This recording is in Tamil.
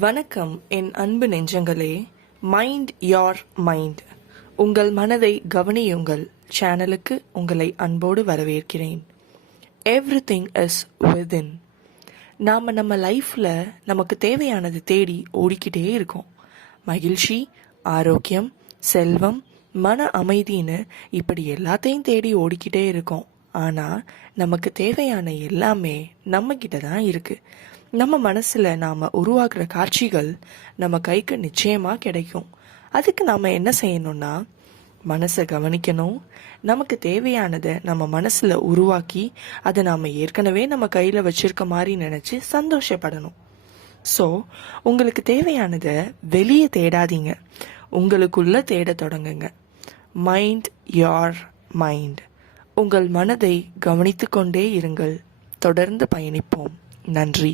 வணக்கம் என் அன்பு நெஞ்சங்களே. மைண்ட் யோர் மைண்ட், உங்கள் மனதை கவனியுங்கள் சேனலுக்கு உங்களை அன்போடு வரவேற்கிறேன். Everything is within. நாம் நம்ம லைஃப்பில் நமக்கு தேவையானது தேடி ஓடிக்கிட்டே இருக்கோம். மகிழ்ச்சி, ஆரோக்கியம், செல்வம், மன அமைதின்னு இப்படி எல்லாத்தையும் தேடி ஓடிக்கிட்டே இருக்கோம். ஆனால் நமக்கு தேவையான எல்லாமே நம்மக்கிட்ட தான் இருக்குது. நம்ம மனசில் நாம் உருவாக்குற காட்சிகள் நம்ம கைக்கு நிச்சயமாக கிடைக்கும். அதுக்கு நாம் என்ன செய்யணும்னா, மனசை கவனிக்கணும். நமக்கு தேவையானதை நம்ம மனசில் உருவாக்கி அதை நாம் ஏற்கனவே நம்ம கையில் வச்சிருக்க மாதிரி நினச்சி சந்தோஷப்படணும். ஸோ உங்களுக்கு தேவையானதை வெளியே தேடாதீங்க, உங்களுக்குள்ள தேட தொடங்குங்க. Mind your mind. உங்கள் மனதை கவனித்து கொண்டே இருங்கள். தொடர்ந்து பயணிப்போம். நன்றி.